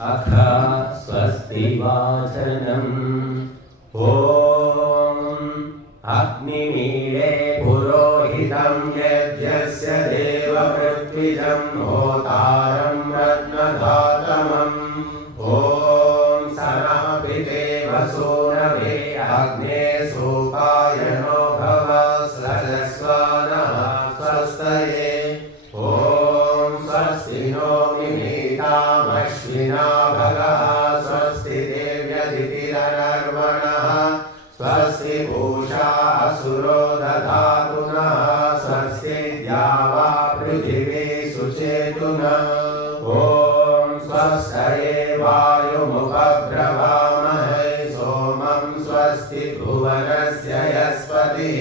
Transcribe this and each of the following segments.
अथ स्वस्ति वाचनम्। ॐ अग्निमीळे पुरोहितं यज्ञस्य देवपृथ्वीजं होतारं रत्नधातमम्। ॐ सनापिते वसूनवे अग्ने सोपायनो भव स्वस्वानः स्वस्तये। ॐ स्वस्ति नो मिमीतामश्विना भगः स्वस्ति देव्यदितिरनर्वणः स्वस्ति पूषा असुरो दधातु नः स्वस्ति द्यावा पृथिवी सुचेतुनः। ॐ स्वस्तये वायुमुपब्रवामहे सोमं स्वस्ति भुवनस्य यस्पतिः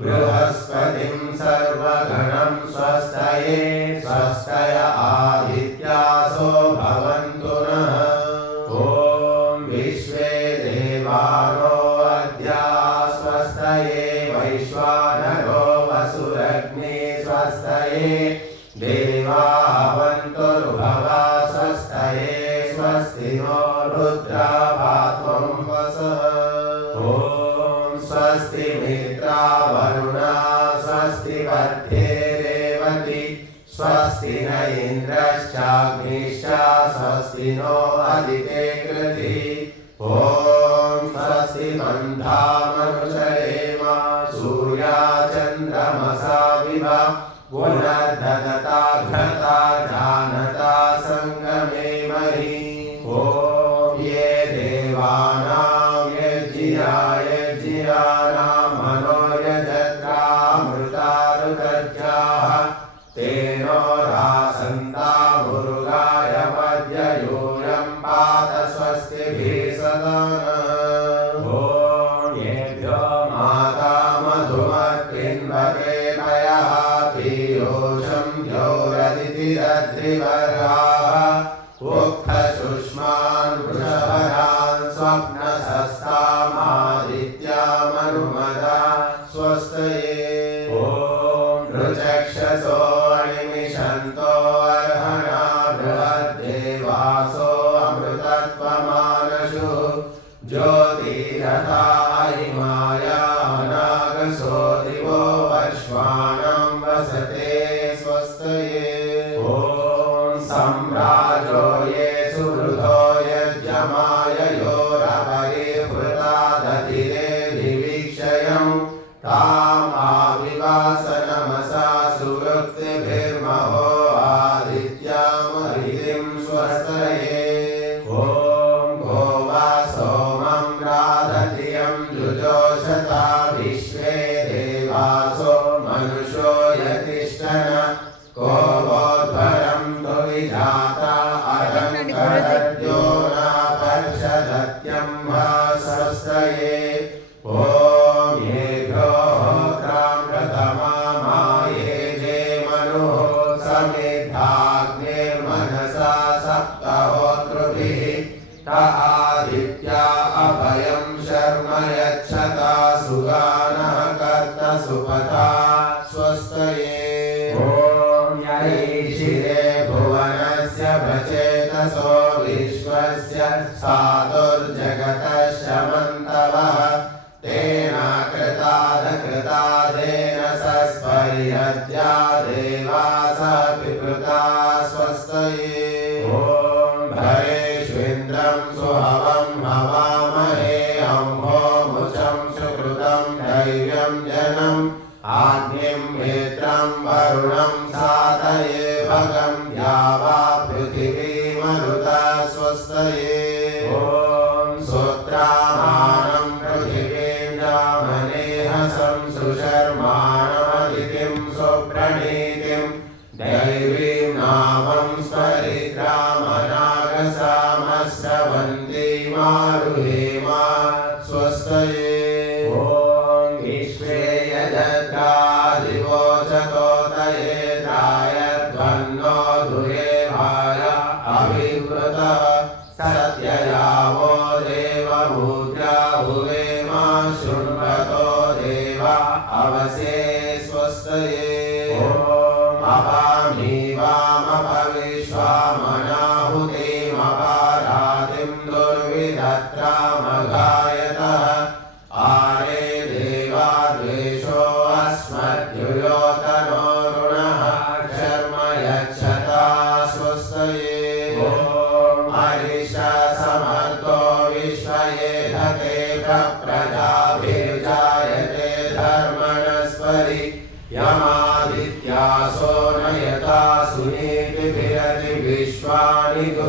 बृहस्पतिं सर्वगणं स्वस्तये स्वस्तय आदित्यासो भवन्तु नः। ॐ विश्वे देवानो अद्या स्वस्तये वैश्वानरो वसुरग्ने स्वस्तये देवावन्तुर्भवा स्वस्तये स्वस्ति नो रुद्रा भात्वं वसः। ॐ स्वस्ति मित्रा वरुणा स्वस्ति पथ्ये रेवति स्वस्ति न इन्द्रश्चाग्निश्च स्वस्ति नो अदिते कृधि। ॐ स्वस्ति मन्धा मनुषरेम सूर्या चन्द्रमसा विवा गुणददता घृता जानता संगमे महि। ॐ ये देवानां यज्ञियानां मनोर्यजत्रामृतारुतज्ञाः तेनो रासन्तामुरुगाय मध्ययूयं पात स्वस्तिभिः सदा नः। ॐ येभ्यो माता मधुमत्किन्वते पयः पीयूषं द्यौरदितिरद्रिवर्गाः उक्थशुष्मान् वृषभरान् स्वप्नसस्तामादित्यामनुमदा स्वस्तये। ॐ ऋचक्षसो अनिमिषन्तो अर्हणा बृहद्देवासो अमृतत्वमानशु ज्योतिरथा हिमाया नागसो दिवो वश्वानं वसते स्वस्तये। ॐ सम्राजो ये सुहृदो यज्ञमाययोरपरिहृता दधिरे दिवीक्षयं तामाविवासनमसा सुवृत्तिभिर्महो आदित्यामहिं स्वस्तये। ॐ गो वा सोमं राधतियं जुजोषता विश्वे देवासो मनुषो यतिष्ठन को वोध्वरं तु विधाता अरङ्करद्यो न पर्षदत्यं वा स्वस्तये। ॐ येभ्यो होत्रां प्रथमा माये जे मनुः समिद्धाग्निर्मनसा सप्तहोतृभिः त आदित्या अभयं शर्म यच्छता सुगानः कर्त सुपथा स्वस्तये। ॐ यैशिरे भुवनस्य प्रचेतसो विश्वस्य सातुर्जगतः शमन्तवः तेन कृतादकृतादेन सस्पर्यद्या देवास पितृता स्वस्तये। ॐ भरेष्विन्द्रं सुहवं हवामहे अम्भो मुचं सुकृतं दैव्यं जनम् आग्निं मित्रं वरुणं सातये भगं द्यावा पृथिवी मरुता स्वस्तये। ॐ सूत्रामानं पृथिवीं जामनेहसं सुशर्माणमदितिं सुप्रणीतिं दैवीं नामं स्मरिद्रामनागसामस्रवन्ती मारुहेमा स्वस्तये। ॐ विश्वे यजत्रादिवोचतोतये त्रायध्वन्नो दुरे भाय अभिवृतः सत्ययावो देवमुद्रा भुवे मा शृण्वतो देवा अवसे स्वस्तये। ॐ अपामीवामपविश्वामनाहुतिमपा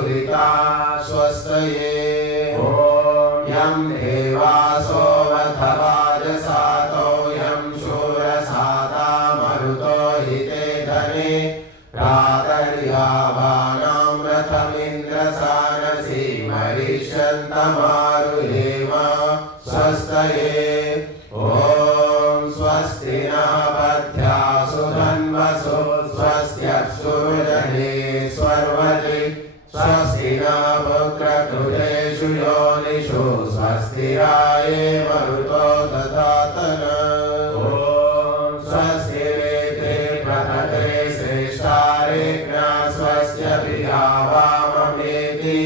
दुरिता स्वस्तये ॐ यं देवासो वधवाजसातो यं शूरसाता मरुतो हिते धने प्रातर्यावानां रथमिन्द्रसानसि मरिष्यन्तमारुहेम स्वस्तये ॐ स्वस्ति नः पथ्यासु धन्वसु स्वस्त्यप्सुर्जने स्वर्वति स्वस्ति नः पुत्रकृतेषु योनिषु स्वस्तिराये मरुतो दधातन ॐ स्वस्ति वेते प्रतते श्रेष्ठारेज्ञा स्वस्य भियावाममेति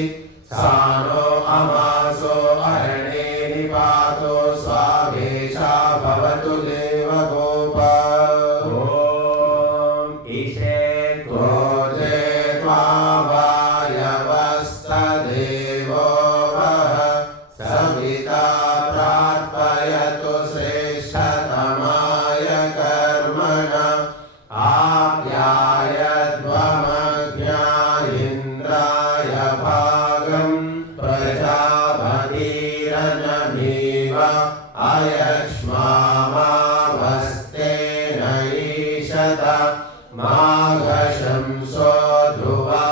सानो अमासो अरणे निपातो स्वावेशा भवतु देवगोपा ॐ ईशे त्वोजे त्वावायवस्तदेवो वः सविता प्रार्पयतु श्रेष्ठतमाय कर्मण आप्यायध्वमज्ञा इन्द्राय भागं प्रजापतिरनमीव अयक्ष्मामावस्तेन ईशत माघशंसो ध्रुवा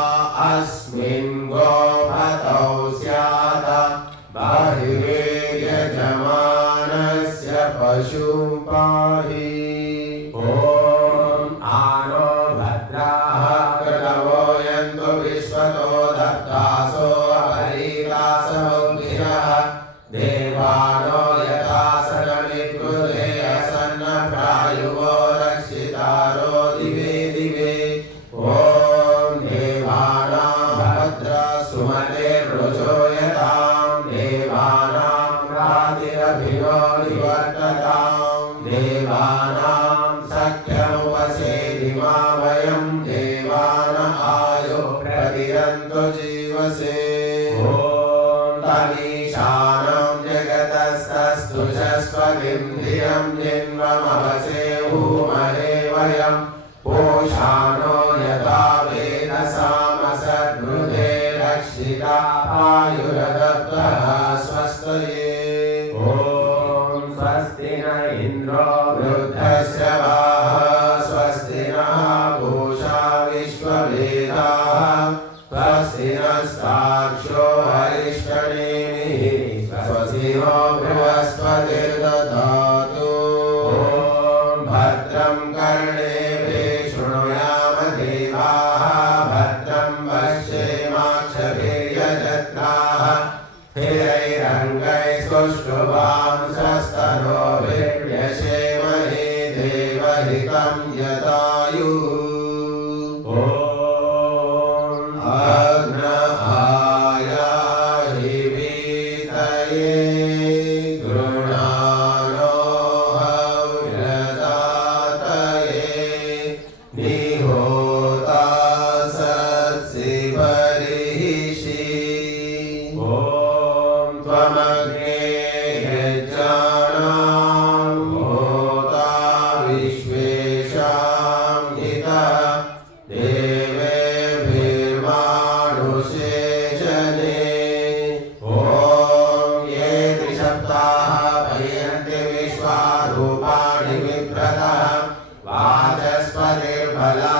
अस्मिन् गोपतौ स्यात् बहिर्यजमानस्य पशुं पाहि ॐ आनो भद्राः कृतवो यन्तु विश्वतो दत्तासो अपरीतासमुद्भिरः देवानो यथासनमित्कृते असन्नप्रायुवो रक्षितारो दिवे दिवे ॐ देवानां भद्रा सुमते रुजो यतां देवानां रातिरभिनो निवर्ततां देवानां सख्यमुपसेदिमा वयं देवान आयो प्रतिरन्तो जीवसे ॐ तमीशानं जगतस्तस्तुषस्वकिं धियं जिन्वमवसे भूमहे वयं पोषाणो यथा वेदसामसद्मृते रक्षिता आयुरदत्तः स्वस्तये ॐ स्वस्ति न इन्द्रो वृद्धस्य वाः स्वस्ति नः पूषा विश्ववेदाः स्वस्ति नस्ताक्षो हरिष्ठनेमिः स्वस्ति नो बृहस्पतिर्दधातु ॐ भद्रं कर्णेभिः शृणुयाम देवाः भद्रं पश्येमाक्षभिर्यजत्राः स्थिरैरङ्गैस्तुष्टुवां स्वस्तनोभिर्यशेमहे देवहितं यदायुः ॐ अग्नहायाहि वीतये गृणानो हव्यदातये निहोता सत्सि बर्हिषि ॐ त्वमग्ने यज्ञानां होता विश्वेषां हितः देवेभिर्मानुषे जने ॐ ये त्रिसप्ताः पर्यन्ते विश्वा रूपाणि बिभ्रतः वाचस्पतिर्बला